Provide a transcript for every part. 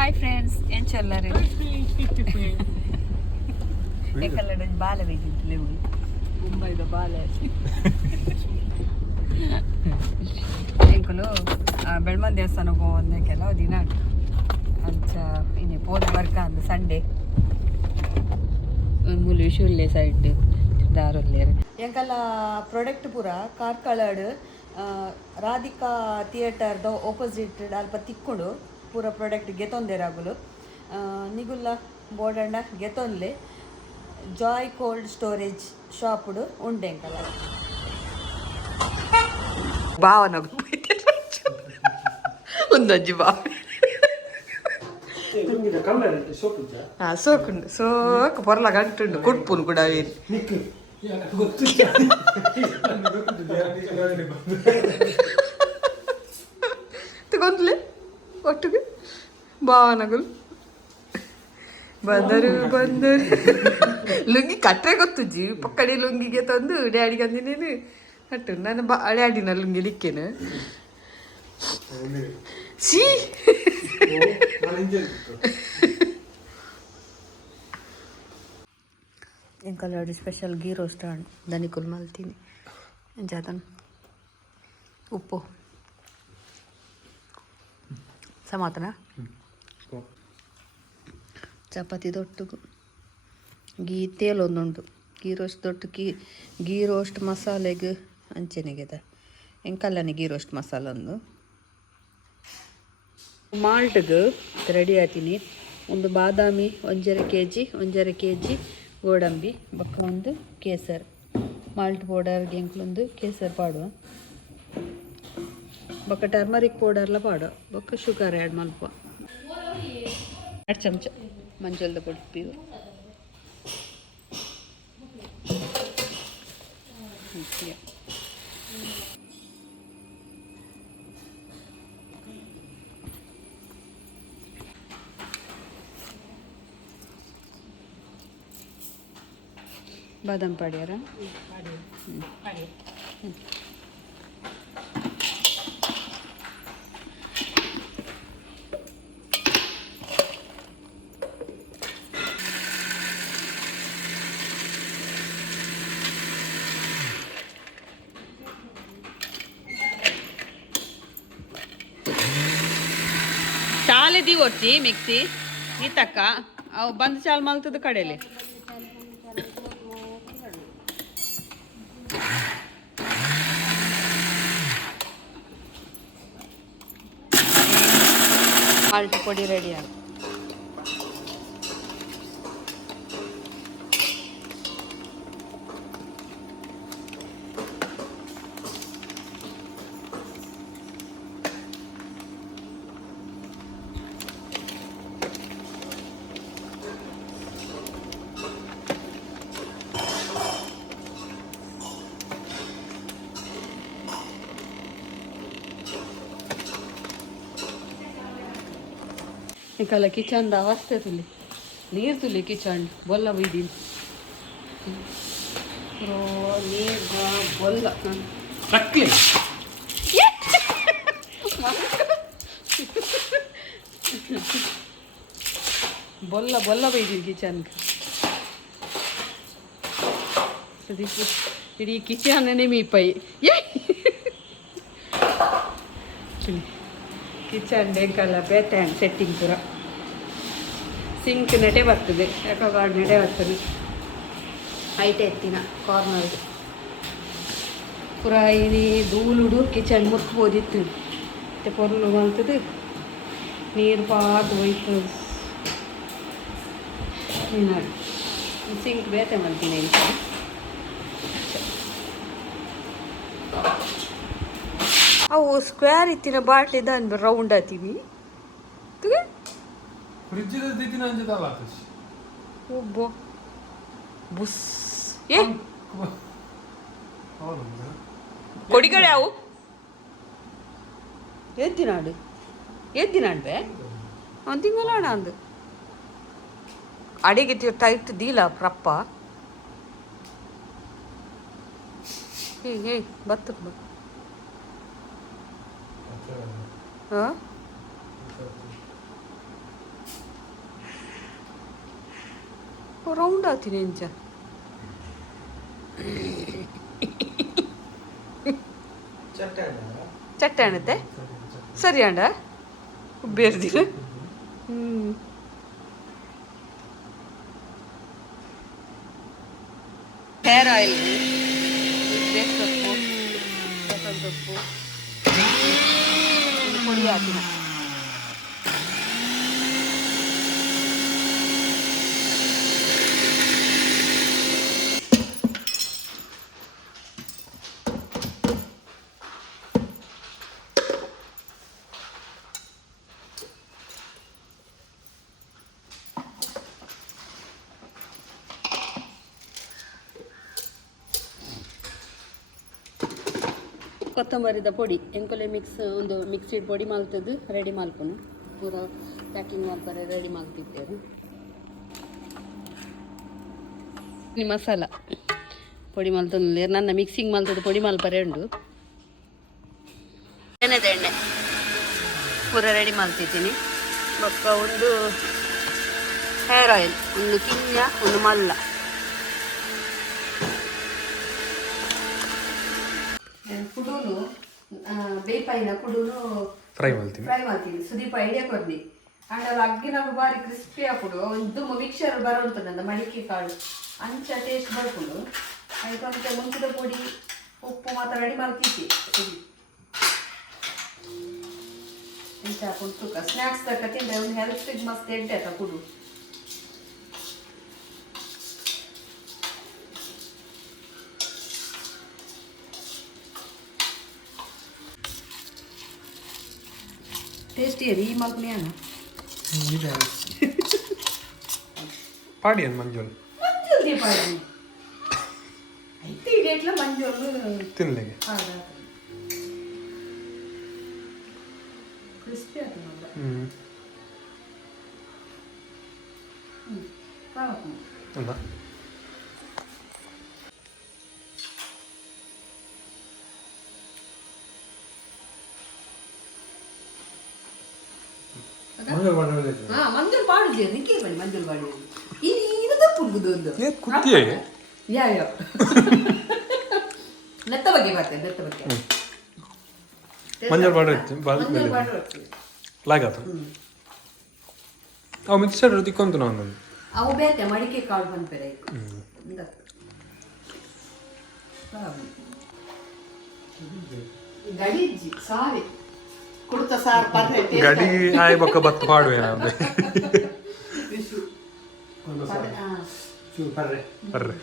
hi friends ಏನು ಚೆಲ್ಲರಿ ಏಕಲ್ಲ ಬಾಲೆ ಬೇಕಿತ್ತು ಮುಂಬೈದ ಬಾಲೆ ಎಂಕುಲು ಬೆಳ್ಮನ್ ದೇವಸ್ಥಾನಕ್ಕೆ ಹೋಗೋದೇ ಕೆಲವು ದಿನ ಅಂಚ ಇನ್ನೆ ಪೋದ ಬರ್ಕ ಅಂದು ಸಂಡೇ ಮೂಲು ವಿಶುಲ್ಲೆ ಸೈಡ್ ದಾರುಲ್ಲೇರು ಎಂಕಲ್ಲ ಪ್ರಾಡಕ್ಟ್ ಪೂರ ಕಾರ್ಕಳಡ್ ರಾಧಿಕಾ ಥಿಯೇಟರ್ದ ಆಪೋಸಿಟ್ ಅಲ್ಪ ತಿಕ್ಕೊಂಡು ಪೂರ ಪ್ರಾಡಕ್ಟ್ ಗೆತೊಂದೆರಾಗುಲು ನಿಗುಲ್ಲ ಬೋರ್ಡಂಡ ಗೆತೊನ್ಲೆ ಜಾಯ್ ಕೋಲ್ಡ್ ಸ್ಟೋರೇಜ್ ಶಾಪ್ಡು ಉಂಡೆಂಕಲ್ಲ ಭಾವನ ಒಂದೊಂಜಿ ಭಾವ ಸೋಕುಂಡು ಸೋಕು ಪೊರ್ಲ ಗಂಟುಂಡು ಕುಡ್ಪುನು ಕೂಡ ಬೇರೆ ತಗೊಂಡ್ಲೆ ಒಟ್ಟಿಗೆ ಭಾವನಗಳು ಬಂದರು ಲುಂಗಿ ಕಟ್ರೆ ಗೊತ್ತುಜ್ಜಿ ಪಕ್ಕಡಿ ಲುಂಗಿಗೆ ತಂದು ಡ್ಯಾಡಿಗೆ ಅಂದಿನೇನು ಕಟ್ಟು ನಾನು ಡ್ಯಾಡಿನ ಲುಂಗಿ ಲಿಕ್ಕೇನು ಸಿ ಎಂಕಲ್ಲಾಡಿ ಸ್ಪೆಷಲ್ ಗೀ ರೋಸ್ಟ್ ಹಣ್ಣು ದನಿಕುಲ್ ಮಲ್ತೀನಿ ಜಾತನ್ ಉಪ್ಪು ಸಮಾತನ ಚಪಾತಿ ದೊಟ್ಟುಗು ಗೀ ತೇಲೊಂದುಂಟು ಗೀ ರೋಸ್ಟ್ ದೊಟ್ಟು ಗೀ ರೋಸ್ಟ್ ಮಸಾಲೆಗೆ ಅಂಚೆನೆಗೆದ ಎಂಕಲ್ಲನೆ ಗೀ ರೋಸ್ಟ್ ಮಸಾಲ ಒಂದು ಮಾಲ್ಟ್ಗೆ ರೆಡಿ ಆತೀನಿ ಒಂದು ಬಾದಾಮಿ 1.5 kg ಗೋಡಂಬಿ ಬಕ್ಕ ಒಂದು ಕೇಸರ್ ಮಾಲ್ಟ್ ಪೌಡರ್ಗೆ ಎಂಕ್ಲೊಂದು ಕೇಸರ್ ಪಾಡುವ ಬಕ್ಕ ಟರ್ಮರಿಕ್ ಪೌಡರ್ಲ ಪಾಡುವ ಬಕ್ಕ ಶುಗರ್ ಆ್ಯಡ್ ಮಲ್ಪ 2 ಚಮಚ ಮಂಜಲ್ದ ಪೊಡಿ ಪೀವು ಬಾದಾಮ್ ಪಾಡ್ಯಾರ ಚಾಲೆ ದಿ ಒತ್ತಿ ಮಿಕ್ಸಿ ಈ ತಕ್ಕ ಅವು ಬಂದು ಚಾಲ್ ಮಲ್ತದ ಕಡೆಯಲ್ಲಿ ಮಾಲ್ಟ್ ಪೊಡಿ ರೆಡಿ ಆಗ ಇಂಕಲ್ಲ ಕಿಚನ್ದ ಅವಸ್ಥೆ ತುಲಿ ನೀರು ತುಲಿ ಕಿಚನ್ ಬೊಲ್ಲ ಬೈದೀನಿ ನೀರು ಬೊಲ್ಲ ಬೊಲ್ಲ ಬೊಲ್ಲ ಬೈದೀನಿ ಕಿಚನ್ಗೆ ಇಡೀ ಕಿಚನ್ ಮೀಪೈ ಕಿಚನ್ ಡೆಂಕಲ್ಲ ಬೇಟೆಂಡ್ ಸೆಟ್ಟಿಂಗ್ ಪೂರ ಸಿಂಕ್ ನೆಟೆ ಬರ್ತದೆ ಯಾಕಾಗ ನೆಟೆ ಬರ್ತದೆ ಹೈಟ್ ಎತ್ತಿನ ಕಾರ್ನರ್ದು ಪೂರ ಇನಿ ಧೂಳುಡು ಕಿಚನ್ ಮುಟ್ಬೋದಿತ್ತು ಮತ್ತು ಪೊರ್ಲು ಮಲ್ತದು ನೀರು ಪಾದು ಹೋಯ್ತು ನೋಡಿ ಸಿಂಕ್ ಬೇತೆ ಮಲ್ತೀನಿ ಅವು ಸ್ಕ್ವೇರ್ ಇತ್ತಿನ ಬಾಟ್ಲಿ ದಾನ್ ರೌಂಡ್ ಆತೀವಿ ಒಬ್ಬ ಬುಸ್ ಏ ಕೊಡಿಗಡೆ ಅವು ಎದ್ದಿನಾಡು ಬೇ ಒಂದು ತಿಂಗಳಾಣ ಅಂದು ಅಡಿಗೆ ಟೈಟ್ ದೀಲ ಪ್ರಪ್ಪ ಹೇ ಬತ್ತು ಹಾಂ ರೌಂಡ್ ಆತೀನಿ ಎಂಚ ಚಟ್ಟೆ ಅಣತೆ ಸರಿ ಅಂಡ ಬೇರ್ದಿನ ಹೇರ್ ಆಯಿಲ್ ಸೊಪ್ಪು ಸೊಪ್ಪು ಪುಡಿ ಹಾಕಿನ ಕೊತ್ತಂಬರಿದ ಪೊಡಿ ಎಂಕೊಲೆ ಒಂದು ಮಿಕ್ಸಿಡ್ ಪೊಡಿ ಮಲ್ತದ್ದು ರೆಡಿ ಮಲ್ಪನು ಪೂರ ಪ್ಯಾಕಿಂಗ್ ಮಾಡ್ತಾರೆ ರೆಡಿ ಮಾಡ್ತಿದ್ದೇವೆ ಮಸಾಲ ಪೊಡಿ ಮಲ್ತಂದು ನನ್ನ ಮಿಕ್ಸಿಂಗ್ ಮಲ್ತದ್ದು ಪೊಡಿ ಮಲ್ಪರೆ ಉಂಡು ಎಣ್ಣೆದ ಎಣ್ಣೆ ಪೂರ ರೆಡಿ ಮಾಡ್ತಿದ್ದೀನಿ ಬೊಕ್ಕ ಒಂದು ಹೇರ್ ಆಯಿಲ್ ಒಂದು ಕಿಂಜ ಒಂದು ಮಲ್ಲ ಕುಡೂನು ಬೇಪಾಯಿನ ಕುಡೂನು ಫ್ರೈ ಮಾಡ್ತೀನಿ ಸುದೀಪ ಐಡಿಯಾ ಕೊಡ್ಲಿ ಅಂಡ್ ಅದು ಅಗ್ಗಿನಾಗ ಬಾರಿ ಕ್ರಿಸ್ಪಿ ಹಾಕುಡು ಒಂದು ಮಿಕ್ಸರ್ ಬರೋಂತಂದ ಮಡಿಕೆ ಕಾಳು ಅಂಚ ಟೇಸ್ಟ್ ಬರ್ಕೊಂಡು ಆಯ್ತು ಅಂತ ಮುಂಚಿದ ಪುಡಿ ಉಪ್ಪು ಮಾತ್ರ ರೆಡಿ ಮಾಡ್ತಿದ್ದೆ ಎಂತ ಹಾಕೊಂಡು ತೂಕ ಸ್ನ್ಯಾಕ್ಸ್ ತಕ್ಕ ತಿಂದ್ರೆ ಒಂದು ಹೆಲ್ತ್ ಮಸ್ತ್ ಎಡ್ಡೆ ಆಯ್ತಾ ಕುಡು ಟೇಸ್ಟಿ ರೀ ಮಲ್ಪನೆಯನ್ನ ಪಾಡಿಯನ್ ಮಂಜುಲ್ ಮಂಜುಲ್ ಪಾಡಿ ಐತಿ ಡೇಟ್ಲ ಮಂಜುಲ್ ತಿನ್ಲಿಗೆ ಕ್ರಿಸ್ಪಿ ಆಯ್ತು ನೋಡ ಅಲ್ಲ ಮಂಜುಲ್ ಪಾಡಿದ್ಯ ನಿಕ್ಕೆ ಬನ್ನಿ ಮಂಜುಲ್ ಪಾಡಿ ಇದು ಪುಂಗುದು ಒಂದು ಕುತ್ತಿಯೇ ಯಾ ನೆತ್ತ ಬಗ್ಗೆ ಬರ್ತೇನೆ ನೆತ್ತ ಬಗ್ಗೆ ಮಂಜಲ್ ಪಾಡಿ ಲಾಗಾತು ಅವು ಮಿಕ್ಸರ್ ತಿಕ್ಕೊಂತು ನಾನು ಅವು ಬೇತೆ ಮಡಿಕೆ ಕಾಳು ಬಂದ್ಬೇರೆ ಗಡಿಜ್ಜಿ ಸಾರಿ ಕುಡ್ತ ಸಾರ್ ಪರ್ರೆ ಗಡಿ ಆಯ್ ಬಕ್ಕ ಬತ್ತು ಪಾಡುವೆ ನಾನು ಪರ್ರೆ ಬರ್ರೆ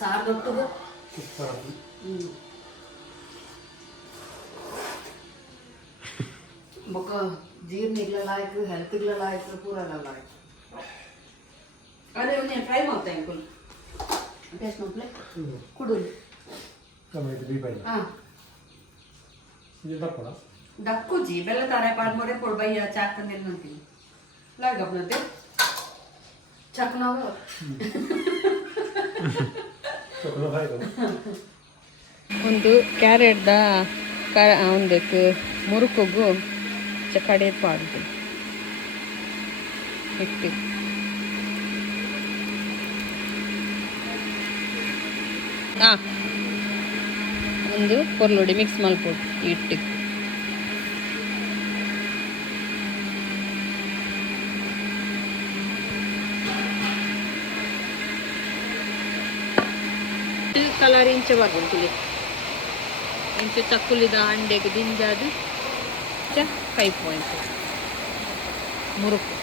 ಸಾರ್ ದೊಡ್ಡದು ಬೊಕ್ಕ ಜೀರ್ಣಿಗ್ಲೆಲ್ಲ ಆಯ್ತು ಹೆಲ್ತ್ಗ್ಲೆಲ್ಲ ಆಯ್ತು ಪೂರಲ್ಲ ಆಯ್ತು ಅದೇ ಒಂದು ಫ್ರೈ ಮಾಡ್ತಾ ಅಂಕುಲ್ ಟೇಸ್ಟ್ ನೋಡ್ಲೆ ಕುಡು ಹಾಂ ಡಕ್ಕು ಜಿ ಬೆಲ್ಲ ತಾರಾಯ ಪಾಡ್ಮೋರೆ ಕೊಡ್ಬಯ್ಯ ಚಾಕಂದೇನು ಅಂತೀನಿ ಲಾಗಪ್ನಂತೆ ಚಕ್ನಾವ ಒಂದು ಕ್ಯಾರೆಟ್ದ ಒಂದಕ್ಕೆ ಮುರುಕುಗು ಕಡೆ ಪಾಡ್ದು ಇಟ್ಟು ಹಾಂ ಒಂದು ಕೊರ್ಲುಡಿ ಮಿಕ್ಸ್ ಮಲ್ಪೊಡು ಇಟ್ಟು ಕಲರ್ ಇಂಚೆ ಬರ್ಬೋದು ಇಂಚೆ ಚಕ್ಕುಲಿದ ಅಂಡೆಗೆ ದಿಂಜಾದು 5 ಪಾಯಿಂಟ್ ಮುರುಕು